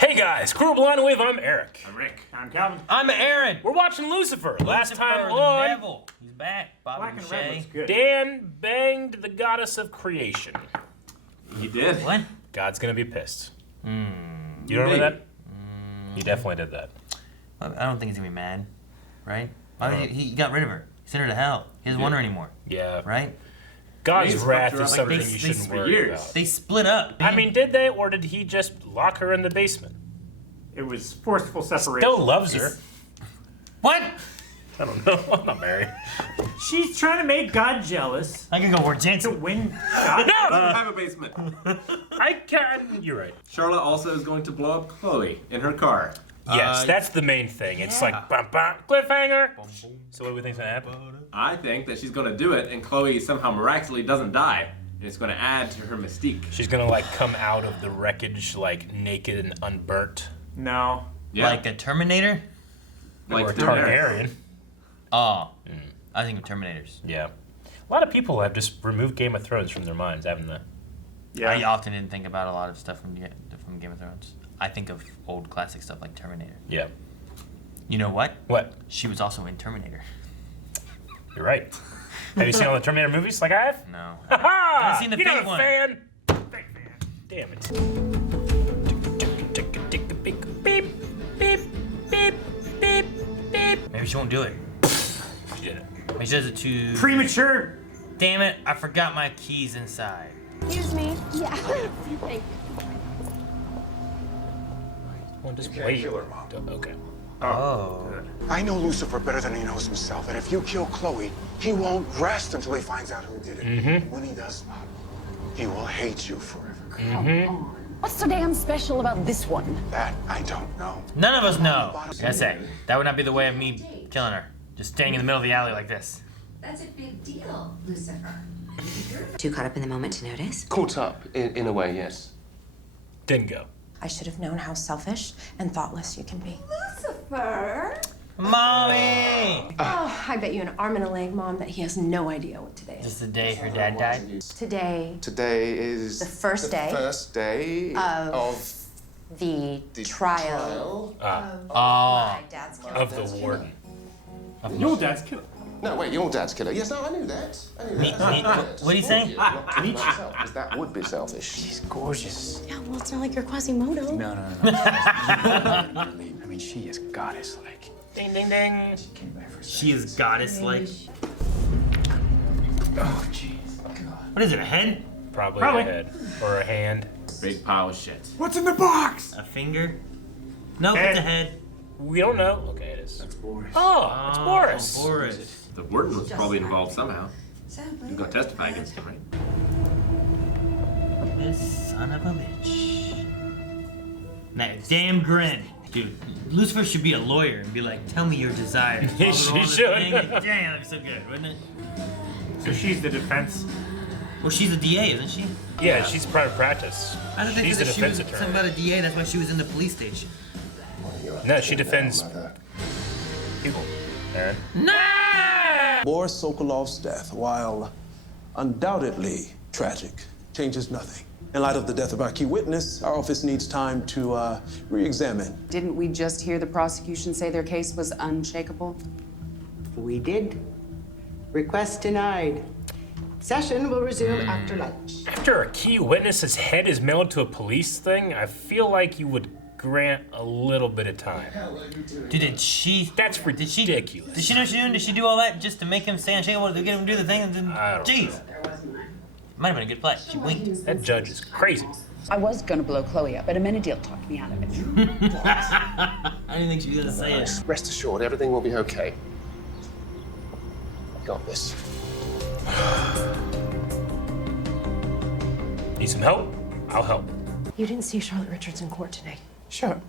Hey guys, Courtroom with, I'm Eric. I'm Rick. I'm Calvin. I'm Aaron. We're watching Lucifer. Last time the on, devil. He's back. Bobby Black and red Boucher. looks good. Dan banged the goddess of creation. You did? What? God's gonna be pissed. You don't remember that? He definitely did that. I don't think he's gonna be mad, right? He got rid of her. He sent her to hell. He doesn't want her anymore, Yeah. right? God's He's wrath fucked her is up something like you this shouldn't for worry years. about. They split up. I mean, did they, or did he just lock her in the basement? It was forceful separation. Still loves her. What? I don't know. I'm not married. She's trying to make God jealous I can go work to Jensen. win God. No! Have a basement. I can't. You're right. Charlotte also is going to blow up Chloe in her car. Yes, that's the main thing. It's like, bum, bum, cliffhanger. So what do we think's gonna happen? I think that she's going to do it, and Chloe somehow miraculously doesn't die, and it's going to add to her mystique. She's gonna like come out of the wreckage like naked and unburnt. No. Yeah, Like a Terminator? like Or a Daenerys. Targaryen. Oh, I think of Terminators. Yeah. A lot of people have just removed Game of Thrones from their minds, haven't they? Yeah. I often didn't think about a lot of stuff from Game of Thrones. I think of old classic stuff like Terminator. Yeah. You know what? What? She was also in Terminator. You're right. Have you seen all the Terminator movies like I have? No. Ha! haven't seen the You're fake not a one. fan. Fake fan. Damn it. Beep, beep, beep, beep, beep, beep. Maybe she won't do it. She did it. Maybe she does it too. Premature. Damn it! I forgot my keys inside. Excuse me. Yeah. Thank Well, just wait. Okay. Oh. Good. I know Lucifer better than he knows himself, and if you kill Chloe, he won't rest until he finds out who did it. When he does not, he will hate you forever. What's so damn special about this one? That I don't know. None of us know. I say, that would not be the way of me killing her. Just standing in the middle of the alley like this. That's a big deal, Lucifer. Too caught up in the moment to notice? Caught up, in a way, yes. Didn't go. I should have known how selfish and thoughtless you can be. Lucifer? Mommy! Oh, I bet you an arm and a leg, Mom, that he has no idea what today is. Just the day her dad died? Today, Today is the first day first day of the trial Oh. my dad's killer. Of the warden. Your dad's killer. No, wait, your dad's killer. Yes, no, I knew that. I knew that. What do you say? Because that would be selfish. She's gorgeous. Yeah, well, it's not like you're Quasimodo. No. I mean, she is goddess-like. Ding, ding, ding. She is goddess-like. Oh, jeez. What is it, a head? Probably Probably. a head. Or a hand. Big pile of shit. What's in the box? A finger? Nope, Head. it's a head. We don't know. Okay, it is. That's Boris. Oh, it's Boris. Boris. The warden was probably involved somehow. He's going to testify against him, right? This son of a bitch. That damn grin. Dude, Lucifer should be a lawyer and be like, tell me your desires. She should. Damn, that'd be so good, wouldn't it? So she's the defense. Well, she's a DA, isn't she? Yeah, she's private practice. I don't think She's the that she was defense something attorney. about a DA, that's why she was in the police station. No, she defends people. Aaron. Boris Sokolov's death, while undoubtedly tragic, changes nothing. In light of the death of our key witness, our office needs time to re-examine. Didn't we just hear the prosecution say their case was unshakable? We did. Request denied. Session will resume after lunch. After a key witness's head is mailed to a police thing, I feel like you would grant a little bit of time. Dude, did she Ridiculous. Did she know what she was doing? Did she do all that just to make him stay unshakable, to get him to do the thing? And then, I don't jeez. Might have been a good play. She winked. That judge is crazy. I was gonna blow Chloe up, but Amenadiel talked me out of it. I didn't think she was gonna say it. Rest assured, everything will be okay. Got this. Need some help? I'll help. You didn't see Charlotte Richards in court today. Sure.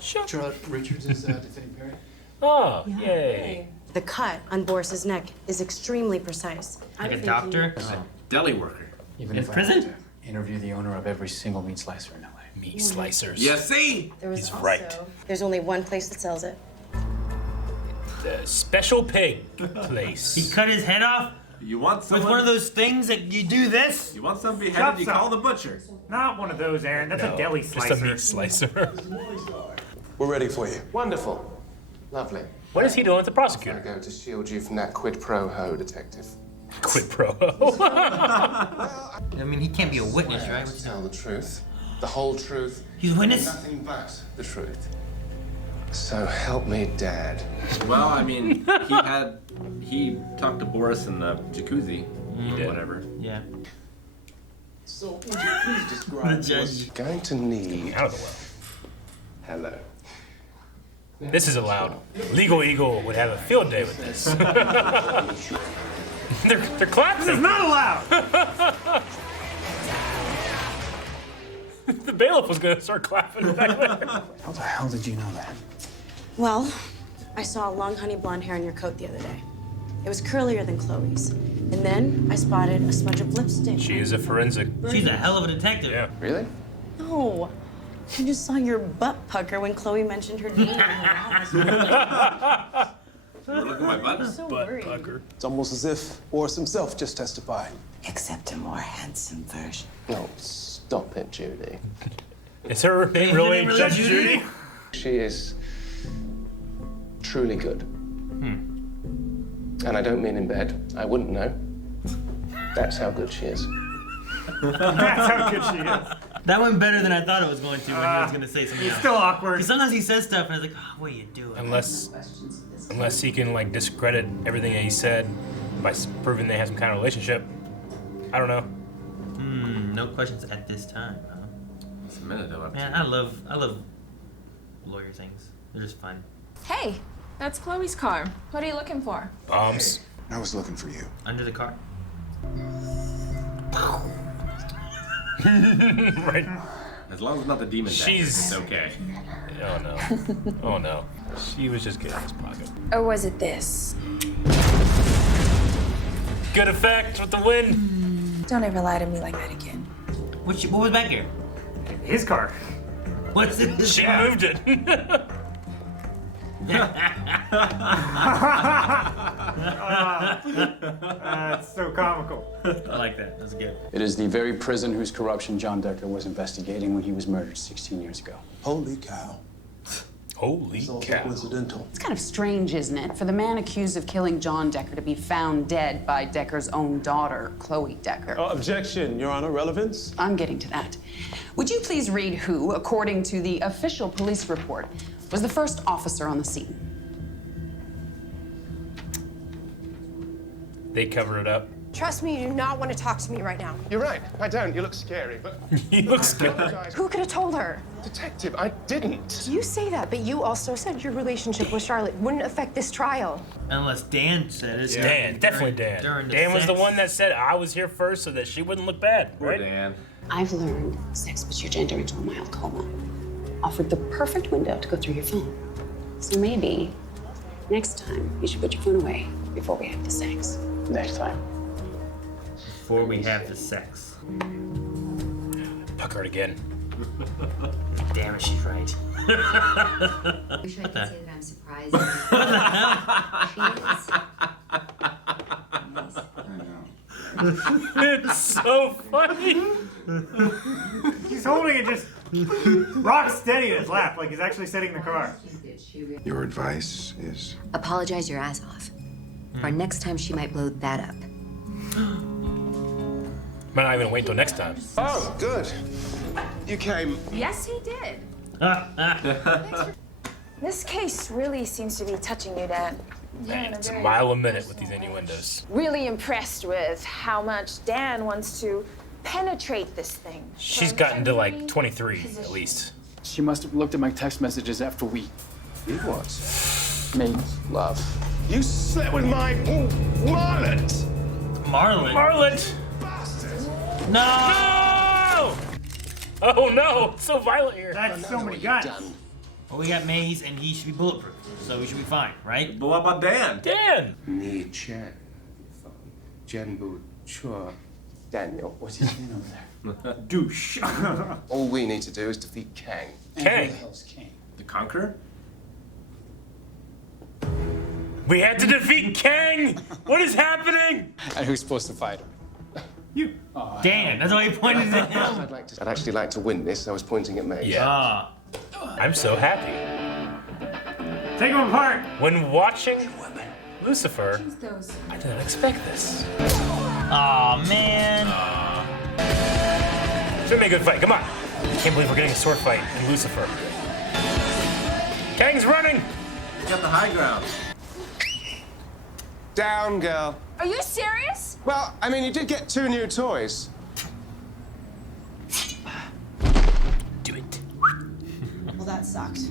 Charlotte Richards is defending Perry. Oh, yay. The cut on Boris's neck is extremely precise. Like a doctor? Deli worker. Even In if I prison? had to interview the owner of every single meat slicer in LA. Meat slicers. You see? There was He's also, right. There's only one place that sells it. The special pig He place. cut his head off? You want someone... With one of those things that you do this? You want someone beheaded, you Chop call the butcher. Not one of those, Aaron. That's a deli slicer. Just a meat slicer. We're ready for you. Wonderful. Lovely. What is he doing with the I'm prosecutor? going to shield you from that quid pro ho, detective. Quid pro ho. I mean, he can't be a witness, right? To tell the truth, the whole truth. He's a witness? Nothing but the truth. So help me, Dad. Well, I mean, he talked to Boris in the jacuzzi. He did. Whatever. Yeah. So would you please describe what's going to need? Out of the well. Hello. This is allowed. Legal Eagle would have a field day with this. they're clapping. This is not allowed. The bailiff was gonna start clapping back there. How the hell did you know that? Well, I saw long honey blonde hair in your coat the other day. It was curlier than Chloe's. And then I spotted a smudge of lipstick. She is a forensic. She's a hell of a detective. Yeah. Really? No. I just saw your butt pucker when Chloe mentioned her name in her office. Look at my butt. So Butt worried. pucker. It's almost as if Boris himself just testified. Except a more handsome version. No, stop it, Judy. Is her name really Judge Judy? She is truly good. And I don't mean in bed. I wouldn't know. That's how good she is. That's how good she is. That went better than I thought it was going to when he was going to say something He's else. still awkward. 'Cause sometimes he says stuff and I was like, oh, what are you doing? Unless he can like discredit everything that he said by proving they have some kind of relationship. I don't know. No questions at this time, huh? It's a minute though. Man, I love lawyer things. They're just fun. Hey, that's Chloe's car. What are you looking for? Bombs. I was looking for you. Under the car. Right. As long as it's not the demon dagger, it's okay. Oh no. Oh no. She was just getting in his pocket. Or was it this? Good effect with the wind. Don't ever lie to me like that again. What was back here? His car. What's it? She moved it. It's so comical. I like that. That's good. It is the very prison whose corruption John Decker was investigating when he was murdered 16 years ago. Holy cow. Holy It's also cow. coincidental. It's kind of strange, isn't it, for the man accused of killing John Decker to be found dead by Decker's own daughter, Chloe Decker. Objection, Your Honor. Relevance? I'm getting to that. Would you please read who, according to the official police report, was the first officer on the scene? They covered it up. Trust me, you do not want to talk to me right now. You're right. I don't. You look scary, but He looks good. apologize. Who could have told her? Detective, I didn't. You say that, but you also said your relationship with Charlotte wouldn't affect this trial. Unless Dan said it. Dan, definitely Dan. During the Dan was the sex. one that said I was here first so that she wouldn't look bad, Poor right? Dan. I've learned sex puts your gender into a mild coma. Offered the perfect window to go through your phone. So maybe next time you should put your phone away before we have the sex. Next time. Before we have the sex. Pucker it again. Damn it, she's right. I wish I could say that I'm surprised. It's so funny. He's holding it just rock steady in his lap, like he's actually setting the car. Your advice is? Apologize your ass off. Or next time she might blow that up. Might not even wait until next time. Oh, good. You came. Yes, he did. This case really seems to be touching you, Dad. Man, it's a mile a minute with these innuendos. Really impressed with how much Dan wants to penetrate this thing. She's gotten to like 23 at least. She must have looked at my text messages after we Did what? made love. You slept with my Marlot! Marlon. Marlon! No! No! Oh no, it's so violent here. That's so many guns. Well, we got Maze and he should be bulletproof, so we should be fine, right? But what about Dan? Dan! Ni Chen. Jenbu Chua. Daniel, what's his name over there? Douche. All we need to do is defeat Kang. And Kang. who the hell's Kang? The Conqueror? We had to defeat Kang! What is happening? And who's supposed to fight him? You. Dan, that's why he pointed at him. I'd actually like to win this. I was pointing at me. Yeah. I'm so happy. Take them apart. When watching Lucifer, I did not expect this. Aw, man. It's gonna be a good fight. Come on. I can't believe we're getting a sword fight in Lucifer. Kang's running. You got the high ground. Down, girl. Are you serious? Well, I mean, you did get 2 new toys. Do it. Well, that sucked.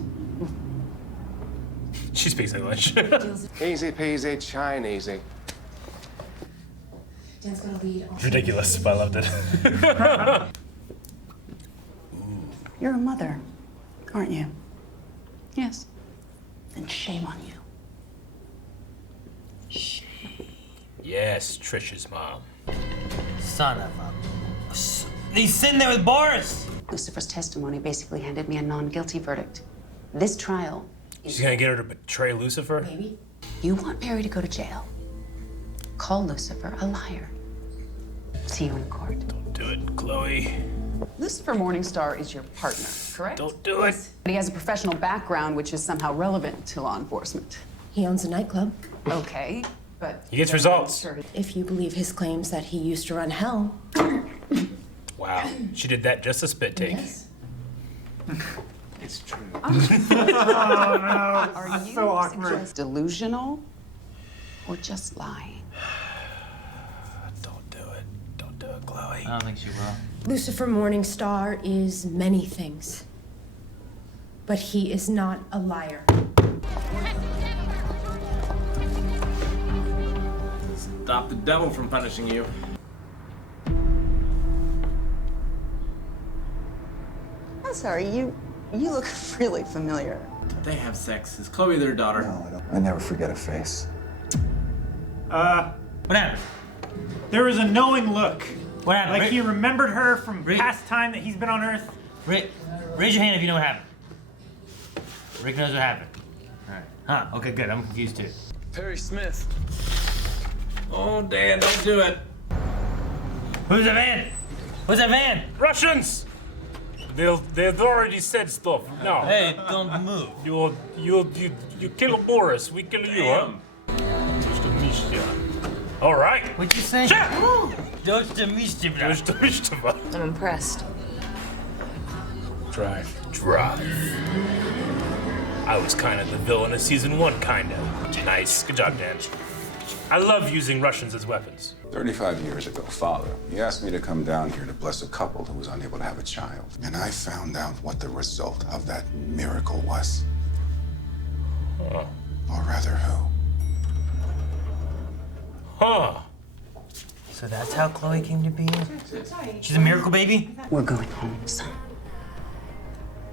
She speaks English. Easy peasy, Chinesey. Dan's gonna lead. Ridiculous, but I loved it. You're a mother, aren't you? Yes. Then shame on you. Yes, Trish's mom. Son of a... He's sitting there with Boris. Lucifer's testimony basically handed me a non-guilty verdict. This trial is... She's gonna get her to betray Lucifer? Maybe. You want Perry to go to jail. Call Lucifer a liar. See you in court. Don't do it, Chloe. Lucifer Morningstar is your partner, correct? Don't do it. But he has a professional background which is somehow relevant to law enforcement. He owns a nightclub. Okay, but... He gets results. If you believe his claims that he used to run hell. Wow, she did that just a spit take. Yes. It's true. Oh no. Are you So awkward. just delusional or just lying? Don't do it. Don't do it, Chloe. I don't think she will. Lucifer Morningstar is many things. But he is not a liar. Stop the devil from punishing you. I'm sorry, you look really familiar. Did they have sex? Is Chloe their daughter? No, I don't. I never forget a face. What happened? There was a knowing look. What happened? Like Rick? he remembered her from Rick? past time that he's been on Earth. Rick, raise your hand if you know what happened. Rick knows what happened. All right. Huh, okay, good. I'm confused too. Perry Smith. Oh, Dan, don't do it. Who's that van? Who's that van? Russians! They've already said stuff. No. Hey, don't move. You kill Boris, we kill you, huh? Just a Misha. All right. What'd you say? Shut up! Just a mischief. Just a Misha. I'm impressed. Drive. I was kind of the villain of season 1, kind of. Nice. Good job, Dan. I love using Russians as weapons. 35 years ago, Father, he asked me to come down here to bless a couple who was unable to have a child. And I found out what the result of that miracle was. Huh. Or rather, who? Huh. So that's how Chloe came to be? She's a miracle baby? We're going home, son.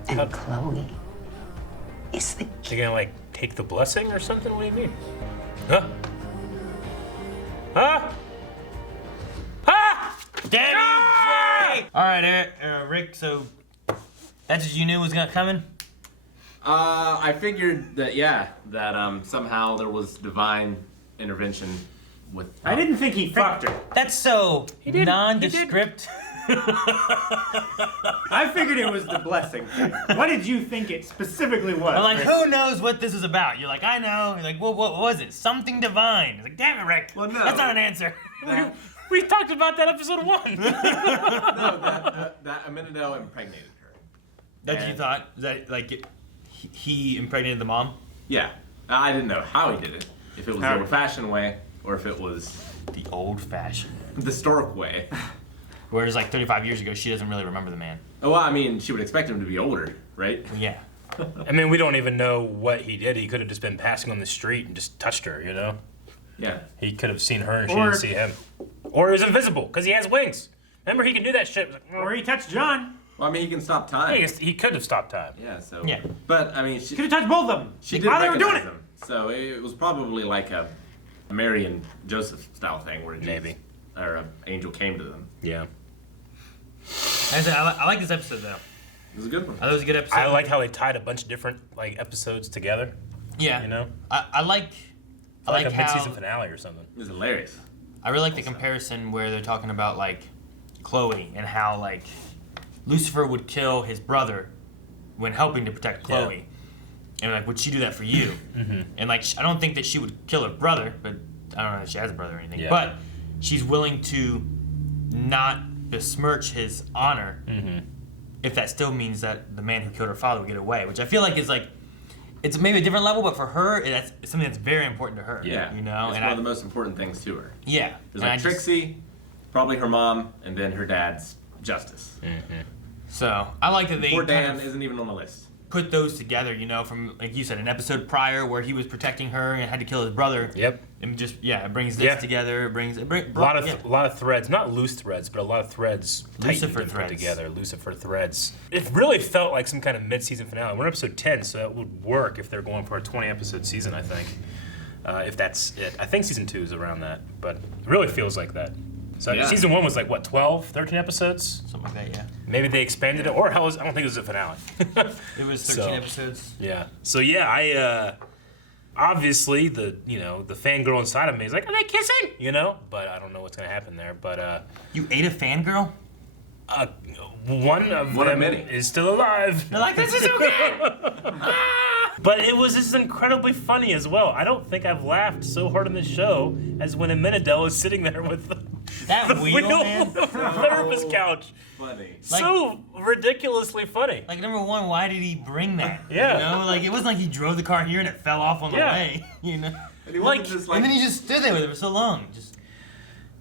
And Chloe is the They're gonna, like, take the blessing or something? What do you mean? Huh? Huh? Ah! Damn you, Jay! All right, Rick, so that's what you knew was coming? I figured that, yeah, that somehow there was divine intervention with... I didn't think he fucked her. That's so nondescript. I figured it was the blessing thing. What did you think it specifically was? I'm like, Rick? who knows what this is about? You're like, I know. You're like, well, what was it? Something divine. It's like, damn it, Rick. Well, no. That's not an answer. We talked about that episode 1. No, that Aminadel impregnated her. That's what you thought? Is that like he impregnated the mom? Yeah. I didn't know how he did it. If it was the old-fashioned way, or if it was... The old-fashioned. The stork way. Whereas like 35 years ago, she doesn't really remember the man. Oh, well, I mean, she would expect him to be older, right? Yeah. I mean, we don't even know what he did. He could have just been passing on the street and just touched her, you know? Yeah. He could have seen her and she didn't see him. Or he was invisible, because he has wings. Remember, he can do that shit. Or he touched John. Well, I mean, he can stop time. He could have stopped time. Yeah, so... Yeah. But, I mean, she... Could have touched both of them. She did while they were doing recognize it. him. So it was probably like a Mary and Joseph style thing where Maybe. Or an angel came to them. Yeah. I like this episode though. It was a good one. I thought it was a good episode. I like how they tied a bunch of different episodes together. Yeah. You know? I like I like a how mid-season finale or something. It was hilarious. I really like the comparison where they're talking about like Chloe and how like Lucifer would kill his brother when helping to protect Chloe. And like, would she do that for you? And like, I don't think that she would kill her brother, but I don't know if she has a brother or anything. Yeah. But she's willing to not besmirch his honor if that still means that the man who killed her father will get away, which I feel like is like, it's maybe a different level, but for her, it's something that's very important to her. Yeah, you know, it's and one of the most important things to her. Yeah, There's and like Trixie, probably her mom, and then her dad's Justice. So I like that they Poor Dan kind of isn't even on the list. put those together, you know, from like you said, an episode prior where he was protecting her and had to kill his brother. Yep. And just it brings this together. It a lot of threads, not loose threads, but a lot of threads. Lucifer put threads together. Lucifer threads. It really felt like some kind of mid-season finale. We're on episode 10, so that would work if they're going for a 20-episode season. I think, if that's it. I think season 2 is around that, but it really feels like that. So season 1 was like what, 12, 13 episodes? Something like that, yeah. Maybe they expanded it, or hell, I don't think it was a finale. It was 13 episodes. Yeah. So yeah, I obviously the fangirl inside of me is like, are they kissing? You know, but I don't know what's gonna happen there. But you ate a fangirl? One of them is still alive. They're like, this is okay. But it was just incredibly funny as well. I don't think I've laughed so hard on this show as when Amenadel is sitting there with the wheel, man. the therapist couch. Funny. So ridiculously funny. Like, number one, why did he bring that? Yeah. You know, like, it wasn't like he drove the car here and it fell off on the way, you know? And he wasn't just like... And then he just stood there with it for so long.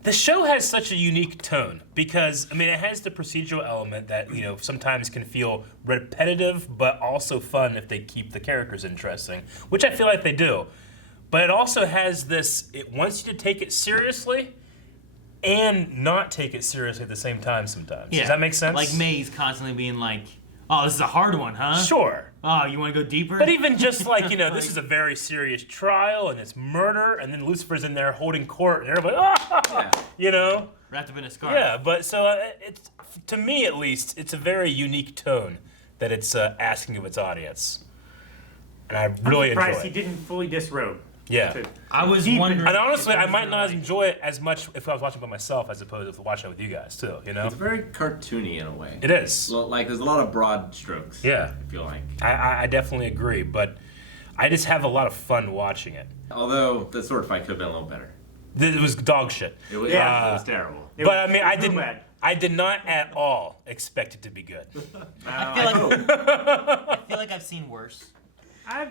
The show has such a unique tone because, I mean, it has the procedural element that, you know, sometimes can feel repetitive, but also fun if they keep the characters interesting, which I feel like they do. But it also has this, it wants you to take it seriously and not take it seriously at the same time sometimes. Yeah. Does that make sense? Like May's constantly being like, oh, this is a hard one, huh? Sure. Oh, you want to go deeper? But even just like, you know, this is a very serious trial and it's murder, and then Lucifer's in there holding court and everybody, you know? Wrapped up in a scarf. Yeah, but so it's, to me at least, it's a very unique tone that it's asking of its audience. And I really enjoy surprised it. he didn't fully disrobe. Yeah. I was wondering. And honestly, I might not enjoy it as much if I was watching by myself as opposed to watching it with you guys too, you know? It's very cartoony in a way. It is. Like, there's a lot of broad strokes. Yeah. I feel like. I definitely agree, but I just have a lot of fun watching it. Although, the sword fight could have been a little better. It was dog shit. It was, it was terrible. But I mean, I did not at all expect it to be good. I feel like I've seen worse. I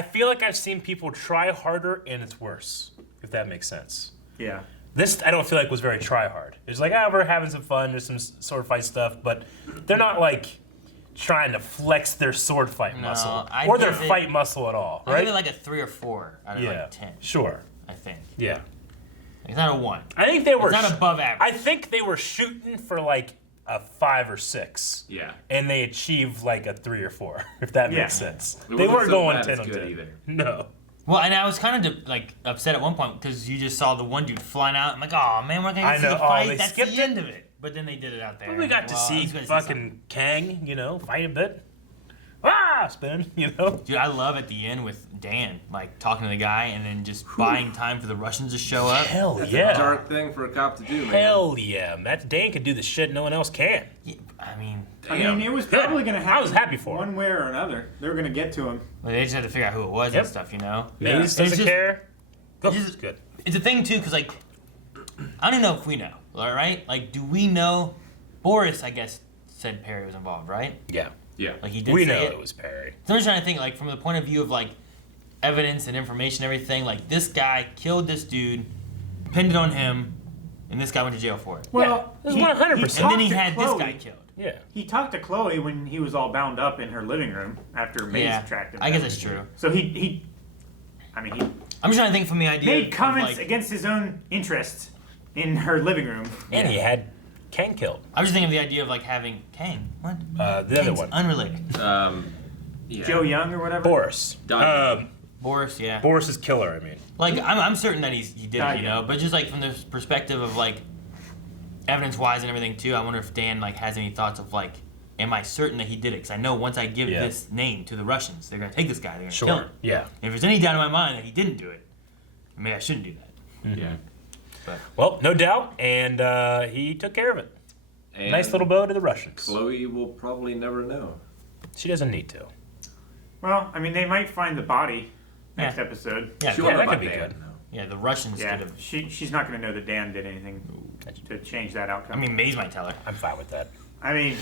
feel like I've seen people try harder and it's worse, if that makes sense. Yeah. This I don't feel like was very try hard. It's like, we're having some fun, there's some sword fight stuff, but they're not like trying to flex their sword fight muscle or their fight muscle at all, I'll right? give it like a 3 or 4 out of like 10. Sure. I think. Yeah. It's not a 1. I think they were It's not above average. I think they were shooting for like a 5 or 6. Yeah. And they achieved like a 3 or 4, if that makes sense. It They wasn't weren't so going bad 10 it's on good 10. either. No. Well, and I was kind of like upset at one point because you just saw the one dude flying out. I'm like, oh man, we're gonna see the fight. That's the end of it. But then they did it out there. But we got to see fucking Kang, you know, fight a bit. Spin, you know. Dude, I love at the end with Dan, like talking to the guy and then just buying time for the Russians to show up. Hell That's yeah. a dark thing for a cop to do, man. Hell yeah. That Dan could do the shit no one else can. Yeah, I mean, it was probably going to happen. I was happy for one way or another. They were going to get to him. well, they just had to figure out who it was and stuff, you know. Maze doesn't care. It's good. It's a thing too, because like, I don't even know if we know, all right? Like, do we know? Boris, I guess, said Perry was involved, right? Yeah. Yeah. Like he did. We say know it it was Perry. So I'm just trying to think, like, from the point of view of like evidence and information, and everything. Like, this guy killed this dude, pinned it on him, and this guy went to jail for it. Well, it was 100%. And then he had this guy killed. Yeah. He talked to Chloe when he was all bound up in her living room after Maze tracked him. I guess that's true. So he I'm just trying to think from the idea. made of, comments like, against his own interests in her living room. And he had Kang killed. I was just thinking of the idea of like having Kang. What? The other Kang's one. Unrelated. Yeah. Joe Young or whatever. Boris. Boris, yeah. Boris's killer, I mean. Like, I'm certain that he did it, you Yeah. know? But just like from the perspective of like evidence-wise and everything too, I wonder if Dan like has any thoughts of like am I certain that he did it? Because I know once I give this name to the Russians, they're going to take this guy. They're going to kill him. Yeah. And if there's any doubt in my mind that he didn't do it, maybe I shouldn't do that. Yeah. But. Well, no doubt, and he took care of it. And nice little bow to the Russians. Chloe will probably never know. She doesn't need to. Well, I mean, they might find the body next episode. Yeah, that could be good. Yeah, the Russians Yeah, could have. she's not going to know that Dan did anything to change that outcome. I mean, Maze might tell her. I'm fine with that. I mean,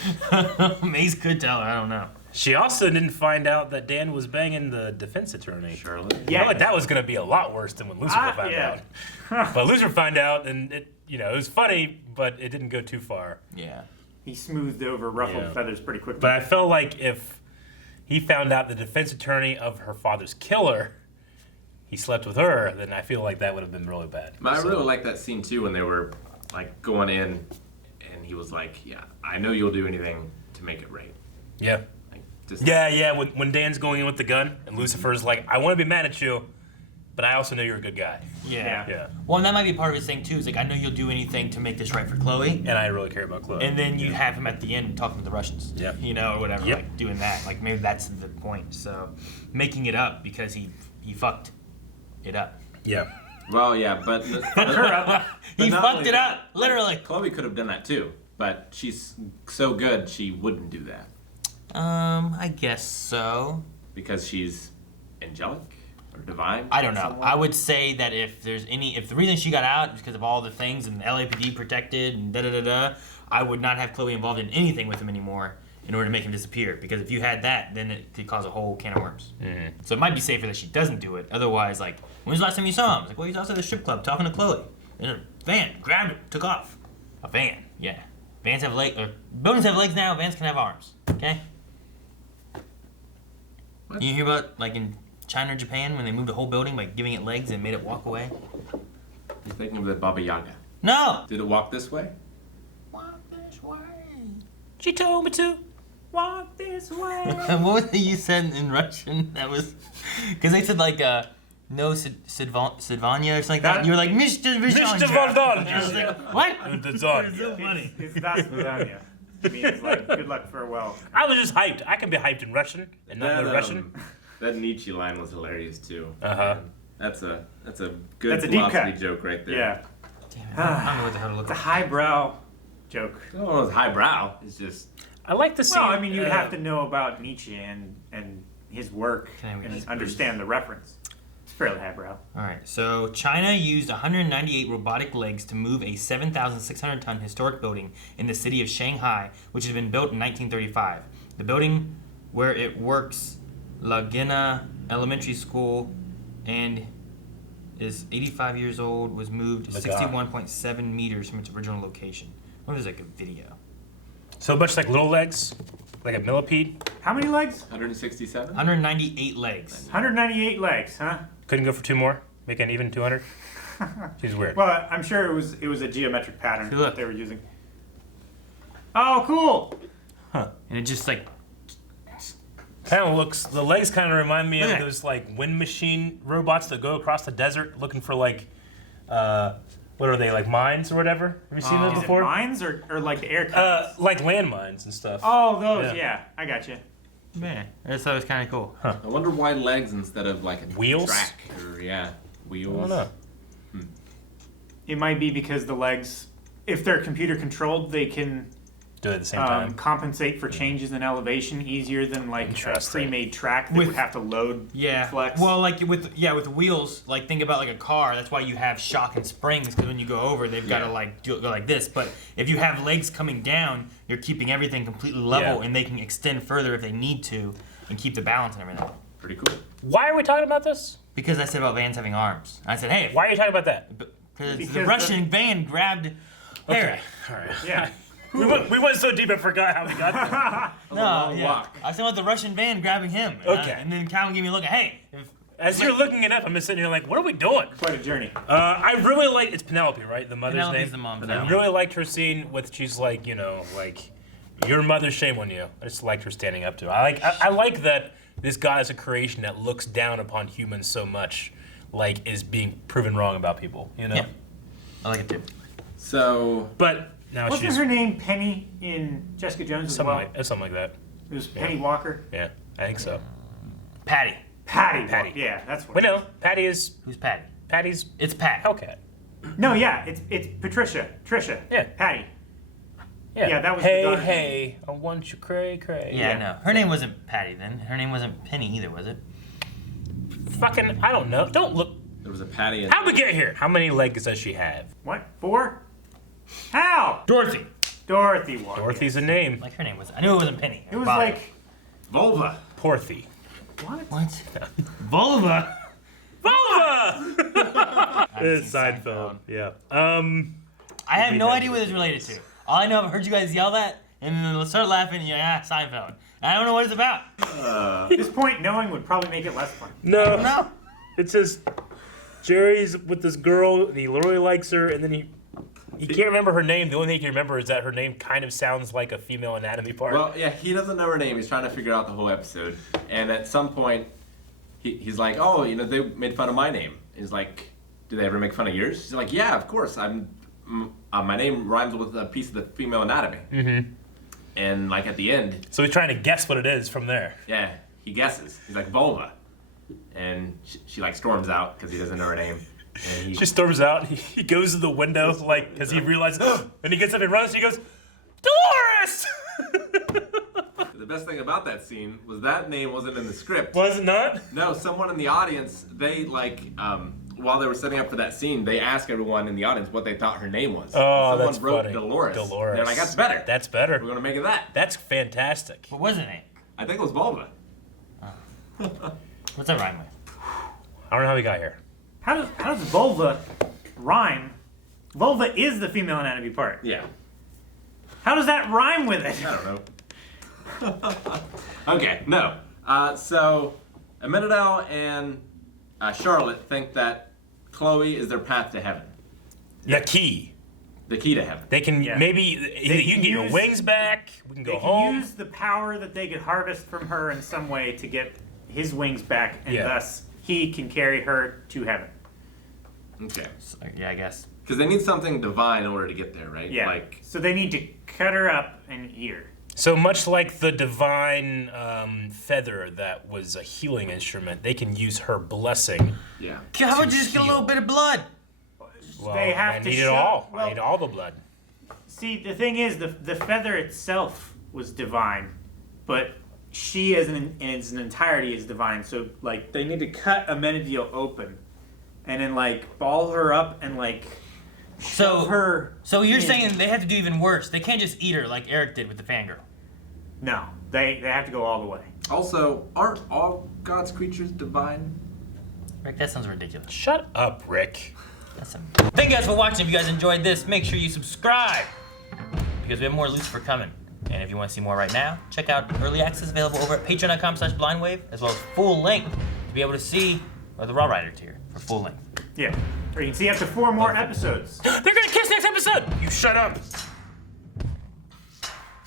Maze could tell her. I don't know. She also didn't find out that Dan was banging the defense attorney. Charlotte. You know what? That was going to be a lot worse than when Lucifer found out. But Lucifer found out, and it was funny, but it didn't go too far. Yeah. He smoothed over ruffled feathers pretty quickly. But I felt like if he found out the defense attorney of her father's killer, he slept with her, then I feel like that would have been really bad. But I really like that scene too when they were like going in, and he was like, "Yeah, I know you'll do anything to make it right." Yeah. Yeah. When Dan's going in with the gun, and Lucifer's like, "I want to be mad at you, but I also know you're a good guy." Yeah. Well, and that might be part of his thing too. Is like, I know you'll do anything to make this right for Chloe, and I really care about Chloe. And then you have him at the end talking to the Russians. Yeah. Or whatever, like doing that. Like maybe that's the point. So making it up because he fucked it up. Yeah. Well, yeah, but fucked her up. He fucked it up, literally. Chloe could have done that too, but she's so good she wouldn't do that. I guess so. Because she's angelic or divine. I don't know. Somewhat? I would say that if the reason she got out is because of all the things and LAPD protected and da-da-da-da, I would not have Chloe involved in anything with him anymore in order to make him disappear. Because if you had that, then it could cause a whole can of worms. Mm-hmm. So it might be safer that she doesn't do it. Otherwise, like, when was the last time you saw him? It's like, well, he's outside the strip club talking to Chloe. In a van, grabbed him, took off. A van, yeah. Vans have legs, buildings have legs now, vans can have arms, okay? What? You hear about, like, in China or Japan, when they moved a whole building by giving it legs and made it walk away? You're thinking of the Baba Yaga. No! Did it walk this way? Walk this way. She told me to. Walk this way. What was it you said in Russian? That was... Because they said, like, no Sidvanya or something like that. You were like, Mr. Mr. Valdon. I was like, what? It's on. It's so funny. It's das Vidanya. It means like good luck, farewell. I was just hyped. I can be hyped in Russian and not in Russian. That Nietzsche line was hilarious too. That's a good That's a deep philosophy cut. joke right there. Yeah. Damn it. I don't know what the hell to look It's a like. highbrow joke. I don't know if it's highbrow. It's just. I like the scene. Well, I mean, you'd have to know about Nietzsche and his work Okay, and understand the reference. It's fairly highbrow. Alright, so China used 198 robotic legs to move a 7,600-ton historic building in the city of Shanghai, which had been built in 1935. The building where it works, Laguna Elementary School, and is 85 years old, was moved 61.7 meters from its original location. What is like a video? So much like little legs, like a millipede. How many legs? 167? 198 legs. 198 legs, huh? Couldn't go for two more. Make an even 200. She's weird. Well, I'm sure it was a geometric pattern See, look. that they were using. Oh, cool! Huh. And it just like... Kind of looks. The legs kind of remind me of Yeah. those like wind machine robots that go across the desert looking for like, what are they, like mines or whatever? Have you seen those Is it before? mines or like the air currents? Like landmines and stuff. Oh, those, yeah. I got you. Man, I thought it was kind of cool. Huh. I wonder why legs instead of like a Wheels? track or wheels. I don't know. It might be because the legs, if they're computer controlled, they can Do it at the same time. compensate for changes in elevation easier than like a Interesting. pre-made track that would have to load flex. Well, like with wheels, like think about like a car. That's why you have shock and springs, because when you go over, they've got to like go like this. But if you have legs coming down, you're keeping everything completely level, and they can extend further if they need to, and keep the balance and everything. Pretty cool. Why are we talking about this? Because I said about vans having arms. I said, hey, Why are you talking about that? because the Russian van grabbed Harry. Okay. All right. yeah. We went so deep I forgot how we got there. No, yeah. walk. I said about the Russian van grabbing him. Okay. And then Calvin gave me a look. Hey, As you're looking it up, I'm just sitting here like, what are we doing? Quite a journey. I really like, it's Penelope, right? The mother's Penelope's name? the mom's I name. really liked her scene with, she's like, you know, like, your mother's shame on you. I just liked her standing up to her. I like that this God is a creation that looks down upon humans so much, like, is being proven wrong about people, you know? Yeah. I like it too. So, But Now Wasn't she's her name Penny in Jessica Jones as something well? something like that. It was Penny Walker. Yeah, I think so. Patty. Patty. Yeah, that's what. Wait, no, Patty is. Who's Patty? Patty's. It's Pat. Hellcat. No, yeah, it's Patricia. Trisha. Yeah. Patty. Yeah. Yeah, that was the Hey, daughter. hey, I want you cray cray. Yeah, no. Her name wasn't Patty then. Her name wasn't Penny either, was it? Fucking, I don't know. Don't look. There was a Patty. How'd we get here? How many legs does she have? What? 4? How? Dorothy. Dorothy Walker. Dorothy's a name. Like her name was. I knew it wasn't Penny. It was Bob. like Vulva. Porthy. what? Vulva. Vulva! It's seen Seinfeld. Yeah. I have no idea what it's related to. All I know, I've heard you guys yell that, and then start laughing, and you're like, Seinfeld. I don't know what it's about. At this point, knowing would probably make it less fun. No. No. It's just Jerry's with this girl, and he literally likes her, and then he can't remember her name. The only thing he can remember is that her name kind of sounds like a female anatomy part. Well, yeah, he doesn't know her name. He's trying to figure out the whole episode. And at some point, he's like, oh, you know, they made fun of my name. He's like, did they ever make fun of yours? She's like, yeah, of course. My name rhymes with a piece of the female anatomy. Mm-hmm. And like at the end. So he's trying to guess what it is from there. Yeah, he guesses. He's like, vulva. And she like storms out because he doesn't know her name. And She storms out. He goes to the window, like, because he realizes, and he gets up and runs. He goes, Dolores! The best thing about that scene was that name wasn't in the script. Was it not? No, someone in the audience, they like, while they were setting up for that scene, they asked everyone in the audience what they thought her name was. Oh, Someone that's wrote funny. Dolores. Dolores. They're like, that's better. That's better. We're gonna make it that. That's fantastic. What was her name? I think it was vulva. What's that rhyme with? I don't know how we got here. How does vulva rhyme? Vulva is the female anatomy part. Yeah. How does that rhyme with it? I don't know. Okay, no. So, Amenadel and Charlotte think that Chloe is their path to heaven. The key. The key to heaven. They can maybe you can get your wings back. We can go home. Use the power that they could harvest from her in some way to get his wings back, and thus he can carry her to heaven. Okay. So, yeah, I guess. Because they need something divine in order to get there, right? Yeah. Like, so they need to cut her up and eat her. So much like the divine feather that was a healing instrument, they can use her blessing. Yeah. How about you just get a little bit of blood? Well, They have to need it show- all. well- I need all the blood. See, the thing is, the feather itself was divine, but she as in its entirety is divine. So, like, they need to cut Amenadiel open and then, like, ball her up and, like, shove her. So you're in. saying they have to do even worse. They can't just eat her like Eric did with the fangirl. No, they have to go all the way. also, aren't all God's creatures divine? Rick, that sounds ridiculous. Shut up, Rick. Thank you guys for watching. If you guys enjoyed this, make sure you subscribe because we have more Lucifer coming. And if you want to see more right now, check out early access available over at patreon.com/blindwave, as well as full length to be able to see the Raw Rider tier for full length. Yeah, or you can see up to 4 more episodes. They're gonna kiss next episode. You shut up.